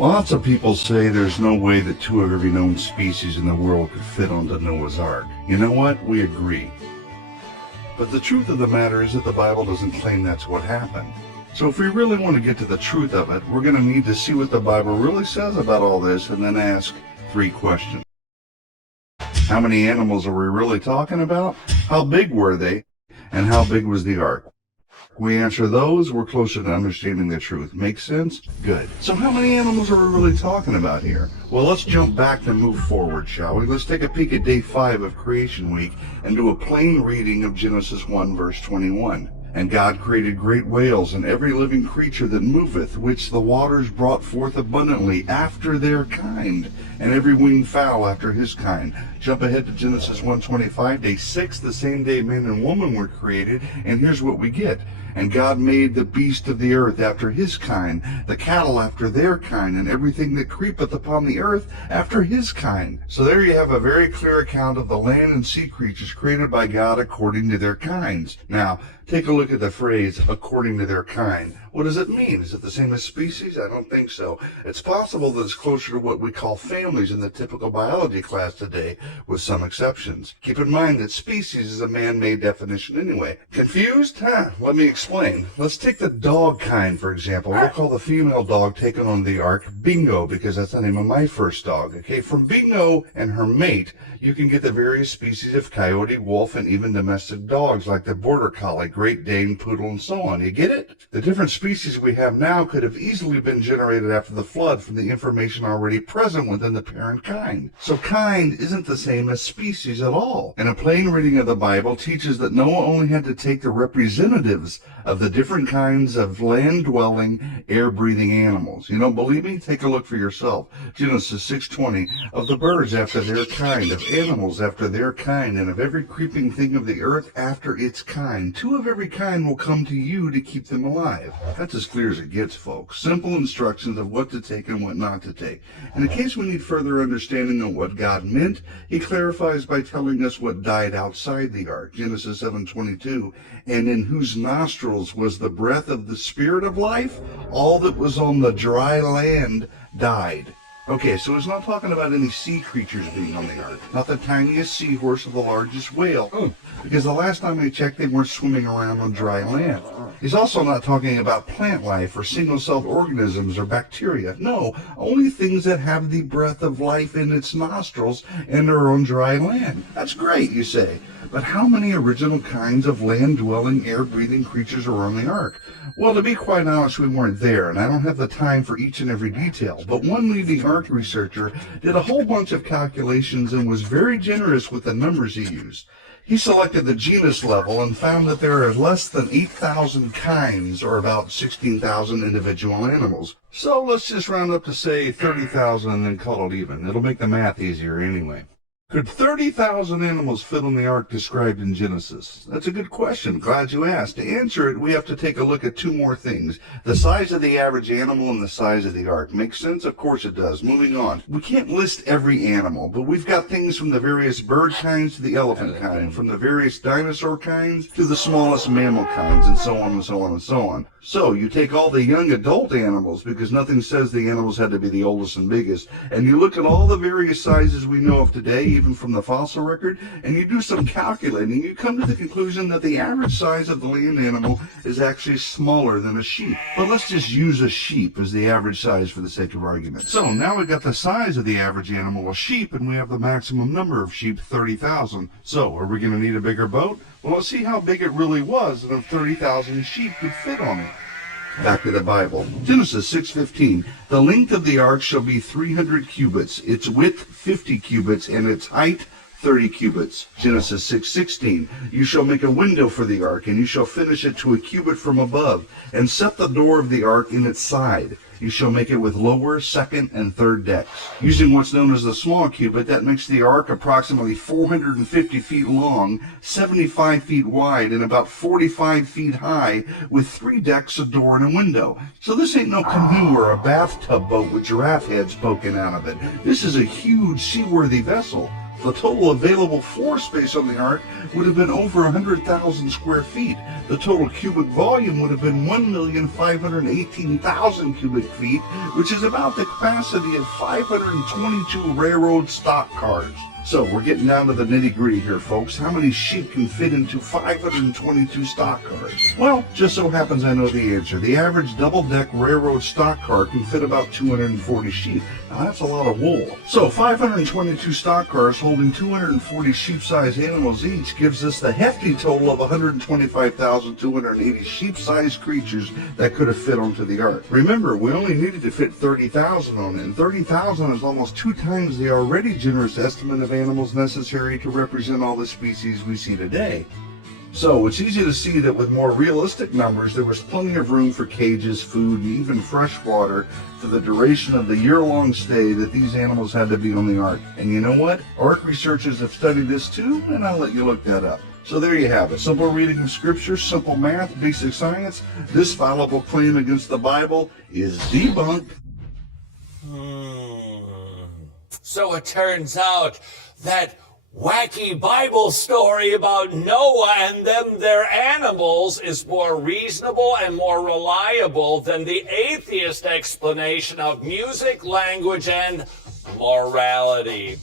Lots of people say there's no way that two of every known species in the world could fit onto Noah's Ark. You know what? We agree. But the truth of the matter is that the Bible doesn't claim that's what happened. So if we really want to get to the truth of it, we're going to need to see what the Bible really says about all this and then ask 3 questions. How many animals are we really talking about? How big were they? And how big was the ark? We answer those, we're closer to understanding the truth. Make sense? Good. So how many animals are we really talking about here? Well, let's jump back and move forward, shall we? Let's take a peek at day 5 of Creation Week and do a plain reading of Genesis 1 verse 21. And God created great whales and every living creature that moveth, which the waters brought forth abundantly after their kind, and every winged fowl after his kind. Jump ahead to Genesis 1:25, day 6, the same day man and woman were created, and here's what we get. And God made the beast of the earth after his kind, the cattle after their kind, and everything that creepeth upon the earth after his kind. So there you have a very clear account of the land and sea creatures created by God according to their kinds. Now, take a look at the phrase, according to their kind. What does it mean? Is it the same as species? I don't think so. It's possible that it's closer to what we call families in the typical biology class today, with some exceptions. Keep in mind that species is a man-made definition anyway. Confused? Let me explain. Let's take the dog kind, for example. We'll call the female dog taken on the ark Bingo, because that's the name of my first dog. Okay, from Bingo and her mate, you can get the various species of coyote, wolf, and even domestic dogs like the border collie, Great Dane, poodle, and so on. You get it? The different species we have now could have easily been generated after the flood from the information already present within the parent kind. So kind isn't the same as species at all. And a plain reading of the Bible teaches that Noah only had to take the representatives of the different kinds of land-dwelling, air-breathing animals. You don't believe me? Take a look for yourself. Genesis 6:20, of the birds after their kind, of animals after their kind, and of every creeping thing of the earth after its kind. 2 of every kind will come to you to keep them alive. That's as clear as it gets, folks. Simple instructions of what to take and what not to take. And in case we need further understanding of what God meant, he clarifies by telling us what died outside the ark. Genesis 7:22, and in whose nostrils was the breath of the spirit of life, all that was on the dry land died. Okay, so it's not talking about any sea creatures being on the ark. Not the tiniest seahorse or the largest whale. Because the last time I checked, they weren't swimming around on dry land. He's also not talking about plant life or single-celled organisms or bacteria. No, only things that have the breath of life in its nostrils and are on dry land. That's great, you say. But how many original kinds of land-dwelling, air-breathing creatures are on the ark? Well, to be quite honest, we weren't there, and I don't have the time for each and every detail. But one leading ark researcher did a whole bunch of calculations and was very generous with the numbers he used. He selected the genus level and found that there are less than 8,000 kinds, or about 16,000 individual animals. So let's just round up to say 30,000 and then call it even. It'll make the math easier anyway. Could 30,000 animals fit on the ark described in Genesis? That's a good question. Glad you asked. To answer it, we have to take a look at 2 more things. The size of the average animal and the size of the ark. Makes sense? Of course it does. Moving on. We can't list every animal, but we've got things from the various bird kinds to the elephant kind, from the various dinosaur kinds to the smallest mammal kinds, and so on and so on and so on. So you take all the young adult animals, because nothing says the animals had to be the oldest and biggest, and you look at all the various sizes we know of today, even from the fossil record, and you do some calculating, you come to the conclusion that the average size of the land animal is actually smaller than a sheep. But let's just use a sheep as the average size for the sake of argument. So now we've got the size of the average animal, a sheep, and we have the maximum number of sheep, 30,000. So are we going to need a bigger boat? Well, let's see how big it really was, and if 30,000 sheep could fit on it. Back to the Bible. Genesis 6:15. The length of the ark shall be 300 cubits, its width 50 cubits, and its height 30 cubits. Genesis 6:16. You shall make a window for the ark, and you shall finish it to a cubit from above, and set the door of the ark in its side. You shall make it with lower, second, and third decks. Using what's known as the small cubit, that makes the ark approximately 450 feet long, 75 feet wide, and about 45 feet high, with 3 decks, a door, and a window. So this ain't no canoe or a bathtub boat with giraffe heads poking out of it. This is a huge seaworthy vessel. The total available floor space on the ark would have been over 100,000 square feet. The total cubic volume would have been 1,518,000 cubic feet, which is about the capacity of 522 railroad stock cars. So we're getting down to the nitty-gritty here, folks. How many sheep can fit into 522 stock cars? Well, just so happens I know the answer. The average double-deck railroad stock car can fit about 240 sheep. Now that's a lot of wool. So 522 stock cars holding 240 sheep-sized animals each gives us the hefty total of 125,280 sheep-sized creatures that could have fit onto the ark. Remember, we only needed to fit 30,000 on it, and 30,000 is almost 2 times the already generous estimate of animals necessary to represent all the species we see today. So it's easy to see that with more realistic numbers, there was plenty of room for cages, food, and even fresh water for the duration of the year-long stay that these animals had to be on the ark. And you know what? Ark researchers have studied this too, and I'll let you look that up. So there you have it. Simple reading of scripture, simple math, basic science. This fallible claim against the Bible is debunked. So it turns out that wacky Bible story about Noah and their animals is more reasonable and more reliable than the atheist explanation of music, language, and morality.